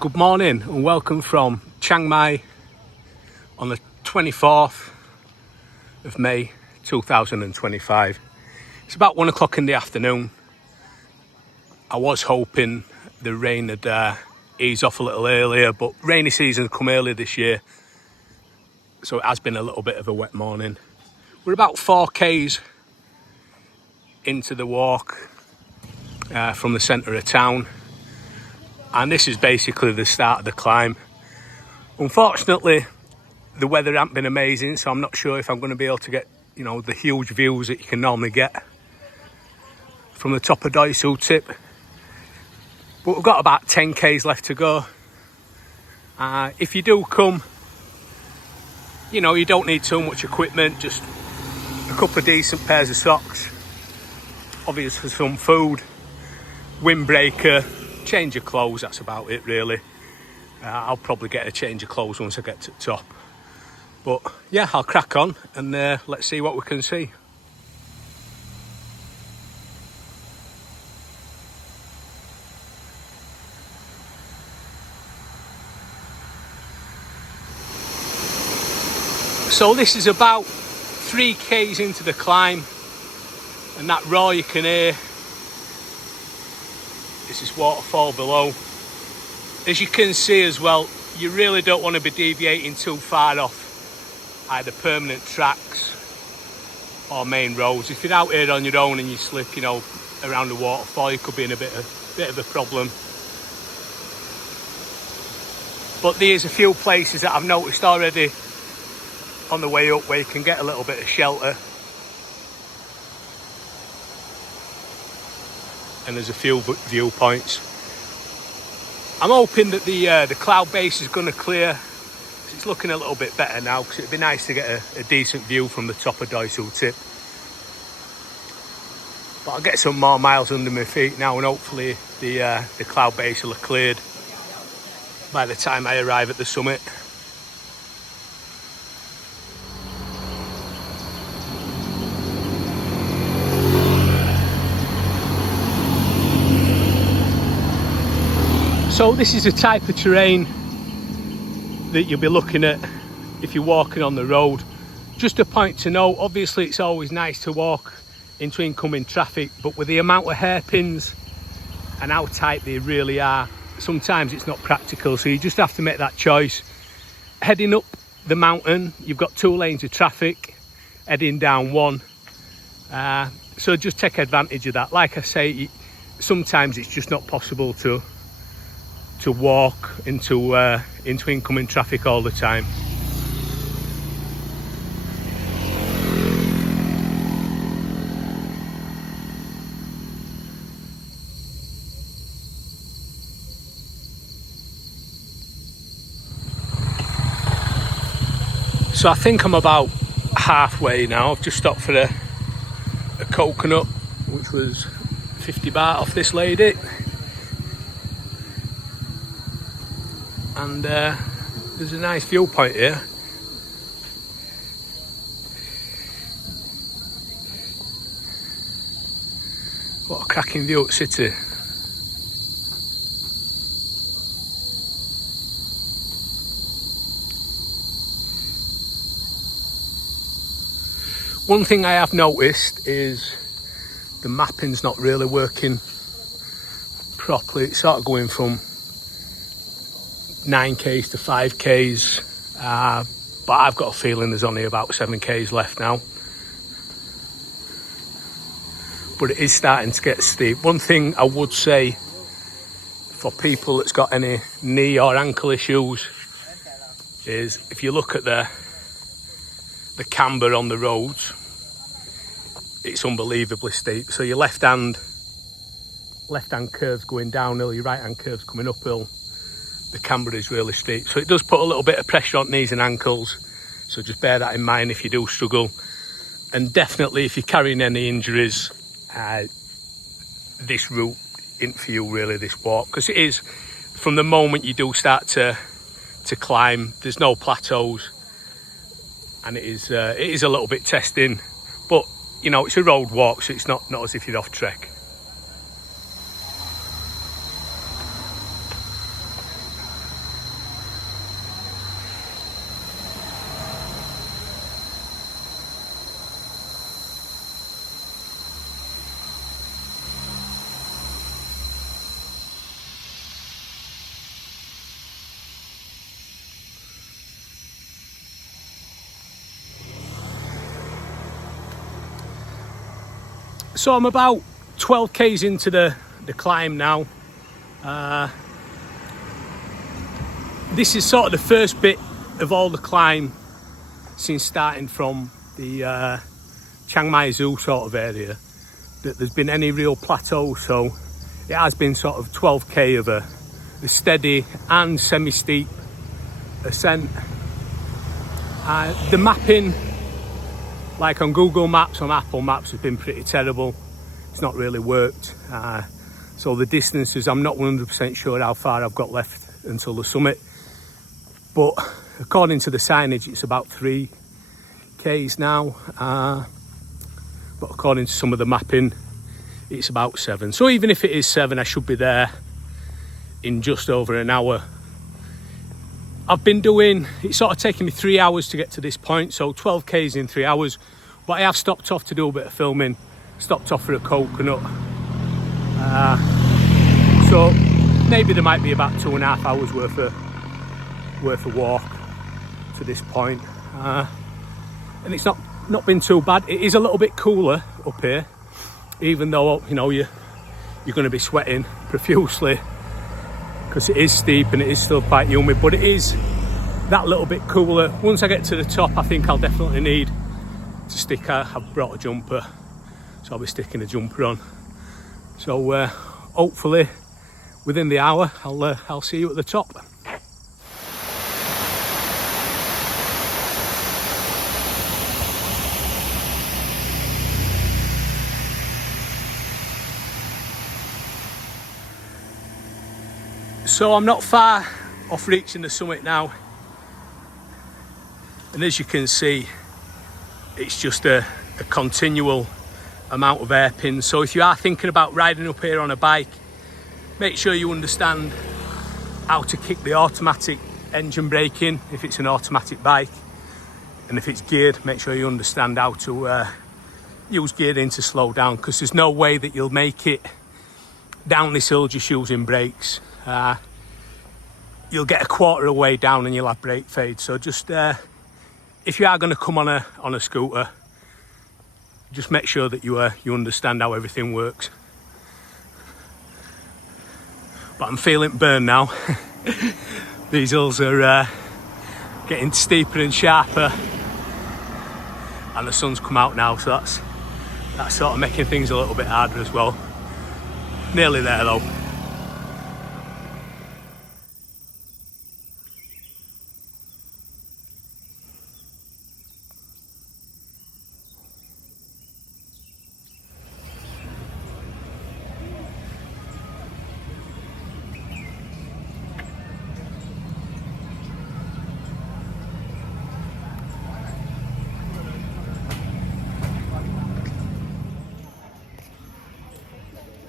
Good morning and welcome from Chiang Mai on the 24th of May 2025. It's about 1 o'clock in the afternoon. I was hoping the rain had eased off a little earlier, but rainy season come early this year, so it has been a little bit of a wet morning. We're about 4k's into the walk from the centre of town, and this is basically the start of the climb. Unfortunately, the weather hasn't been amazing, so I'm not sure if I'm going to be able to get, the huge views that you can normally get from the top of Doi Suthep. But we've got about 10k's left to go. If you do come, you don't need too much equipment, just a couple of decent pairs of socks, obviously some food, windbreaker, change of clothes, that's about it really. I'll probably get a change of clothes once I get to the top. But yeah, I'll crack on and let's see what we can see. So this is about 3k's into the climb, and that roar you can hear is this waterfall below. As you can see as well, you really don't want to be deviating too far off either permanent tracks or main roads. If you're out here on your own and you slip, around the waterfall, you could be in a bit of a problem. But there's a few places that I've noticed already on the way up where you can get a little bit of shelter. And there's a few viewpoints. I'm hoping that the cloud base is going to clear. It's looking a little bit better now, because it'd be nice to get a decent view from the top of Doi Suthep. But I'll get some more miles under my feet now, and hopefully the cloud base will have cleared by the time I arrive at the summit. So this is the type of terrain that you'll be looking at if you're walking on the road. Just a point to note, obviously it's always nice to walk into incoming traffic, but with the amount of hairpins and how tight they really are, sometimes it's not practical, so you just have to make that choice. Heading up the mountain, you've got 2 lanes of traffic, heading down 1. So just take advantage of that. Like I say, sometimes it's just not possible to walk into incoming traffic all the time. So I think I'm about halfway now. I've just stopped for a coconut, which was 50 baht off this lady. And there's a nice viewpoint here. What a cracking view at the city. One thing I have noticed is the mapping's not really working properly. It's sort of going from 9k's to 5k's, but I've got a feeling there's only about 7k's left now. But it is starting to get steep. One thing I would say for people that's got any knee or ankle issues is if you look at the camber on the roads, it's unbelievably steep. So your left hand curve's going downhill, your right hand curve's coming uphill. The camber is really steep, so it does put a little bit of pressure on knees and ankles, so just bear that in mind if you do struggle. And definitely if you're carrying any injuries, this route isn't for you really, this walk, because it is, from the moment you do start to climb, there's no plateaus, and it is a little bit testing, but it's a road walk, so it's not as if you're off trek. So I'm about 12 k's into the climb now. This is sort of the first bit of all the climb since starting from the Chiang Mai Zoo sort of area that there's been any real plateau. So it has been sort of 12k of a steady and semi-steep ascent. The mapping, like on Google Maps, on Apple Maps, has been pretty terrible. It's not really worked. So the distances, I'm not 100% sure how far I've got left until the summit. But according to the signage, it's about 3 k's now. But according to some of the mapping, it's about 7. So even if it is 7, I should be there in just over an hour. I've been doing, it's sort of taken me 3 hours to get to this point, so 12 k's in 3 hours. But I have stopped off to do a bit of filming, stopped off for a coconut. So maybe there might be about 2.5 hours worth of walk to this point. And it's not been too bad. It is a little bit cooler up here, even though, you know, you're going to be sweating profusely because it is steep and it is still quite humid, but it is that little bit cooler. Once I get to the top, I think I'll definitely need to stick I've brought a jumper, so I'll be sticking a jumper on. So hopefully within the hour I'll see you at the top. So I'm not far off reaching the summit now, and as you can see, it's just a continual amount of hairpins. So if you are thinking about riding up here on a bike, make sure you understand how to kick the automatic engine braking if it's an automatic bike, and if it's geared, make sure you understand how to use gearing to slow down, because there's no way that you'll make it down this hill just using brakes. You'll get a quarter of the way down and you'll have brake fade. So just if you are going to come on a scooter, just make sure that you understand how everything works. But I'm feeling burned now. These hills are getting steeper and sharper, and the sun's come out now, so that's sort of making things a little bit harder as well. Nearly there though.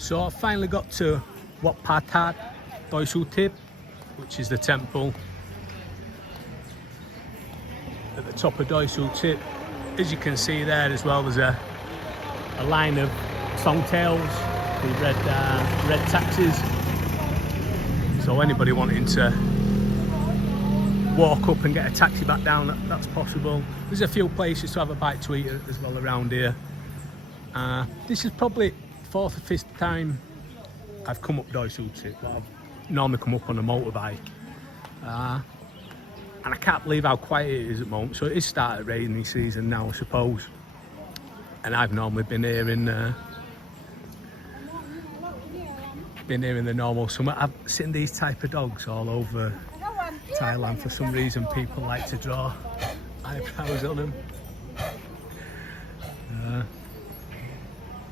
So I finally got to wát.pʰráʔ.tʰâôt, Doi Suthep, which is the temple at the top of Doi Suthep. As you can see there as well, there's a line of songtails with red taxis. So anybody wanting to walk up and get a taxi back down, that's possible. There's a few places to have a bite to eat as well around here. This is probably 4th or 5th time I've come up Doi Suthep, but I've normally come up on a motorbike. And I can't believe how quiet it is at the moment. So it is started rainy season now, I suppose. And I've normally been here in the normal summer. I've seen these type of dogs all over Thailand. For some reason, people like to draw eyebrows on them.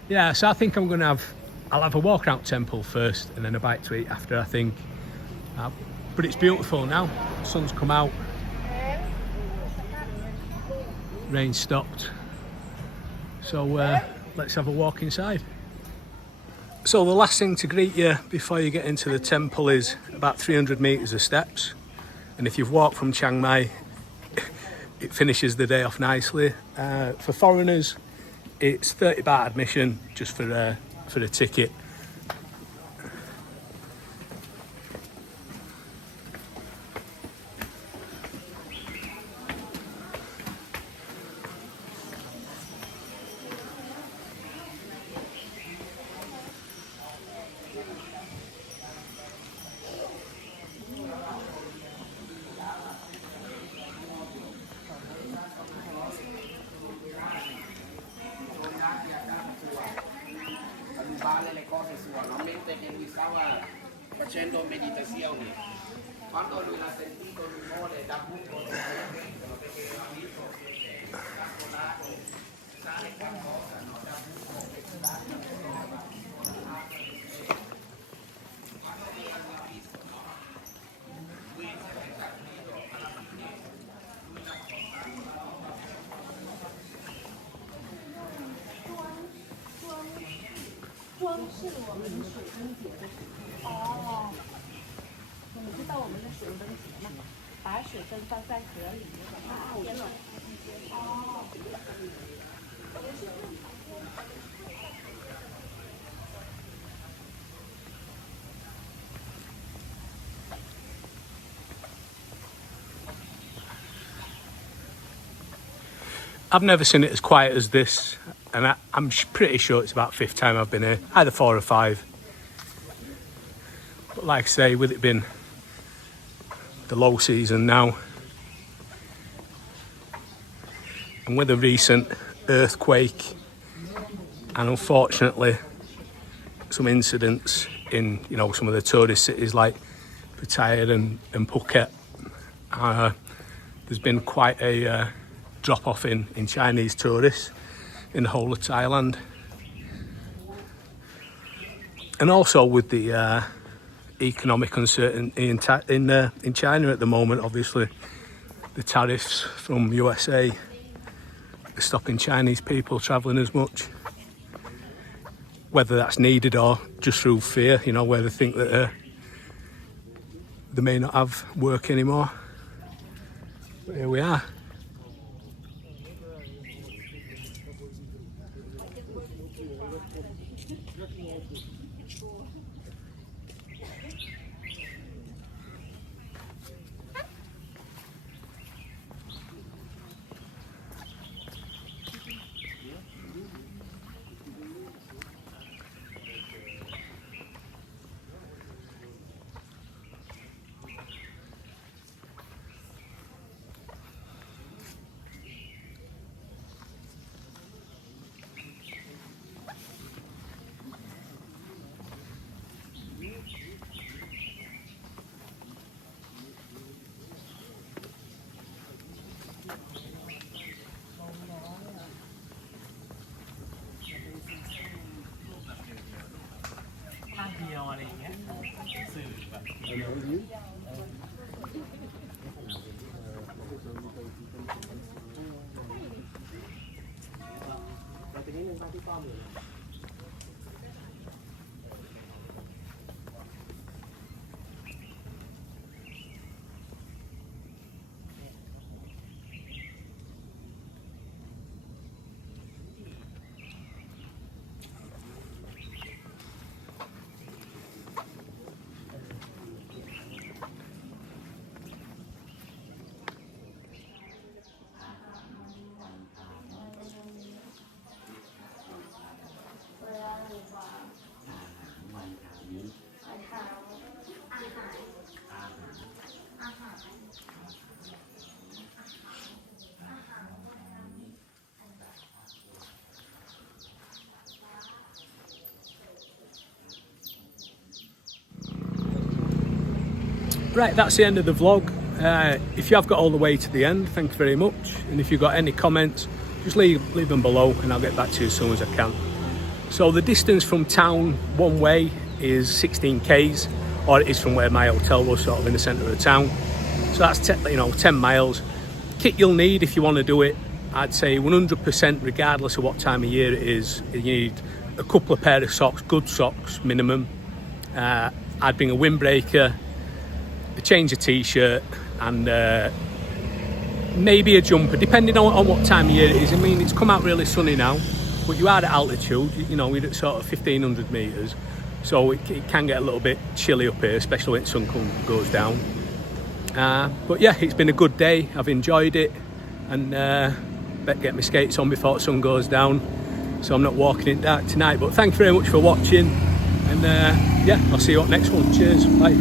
Yeah, so I think I'll have a walk around temple first and then a bite to eat after, I think. But it's beautiful now. Sun's come out. Rain stopped. So let's have a walk inside. So the last thing to greet you before you get into the temple is about 300 metres of steps. And if you've walked from Chiang Mai, it finishes the day off nicely. For foreigners, it's 30 baht admission just for a ticket. le cose sue, no? Mentre che lui stava facendo meditazione, quando lui l'ha sentito l'umore da buco perché aveva visto che era colato, sale qualcosa, no? Da buco che quando lui aveva visto, no? Lui si è capito alla fine, lui l'ha portato la roba. 装饰我们水灯节的时候。哦，你知道我们的水灯节吗？把水灯放在河里面，天暖哦。I've never seen it as quiet as this, and I'm pretty sure it's about 5th time I've been here, either 4 or 5. But like I say, with it being the low season now, and with a recent earthquake, and unfortunately some incidents in, you know, some of the tourist cities like Pattaya and Phuket, there's been quite a drop off in Chinese tourists in the whole of Thailand. And also with the economic uncertainty in China at the moment, obviously the tariffs from USA are stopping Chinese people travelling as much. Whether that's needed or just through fear, you know, where they think that they may not have work anymore. But here we are. Right, that's the end of the vlog. If you have got all the way to the end, thank you very much. And if you've got any comments, just leave them below and I'll get back to you as soon as I can. So the distance from town one way is 16 k's, or it is from where my hotel was, sort of in the centre of the town. So that's 10 miles. Kit you'll need if you want to do it, I'd say 100% regardless of what time of year it is. You need a couple of pair of socks, good socks minimum. I'd bring a windbreaker, a change of t-shirt, and maybe a jumper, depending on what time of year it is. I mean, it's come out really sunny now, but you are at altitude, you know, we're at sort of 1500 metres, so it can get a little bit chilly up here, especially when the sun goes down. But yeah, it's been a good day, I've enjoyed it, and better get my skates on before the sun goes down, so I'm not walking in dark tonight. But thank you very much for watching. And yeah, I'll see you on next one. Cheers. Bye.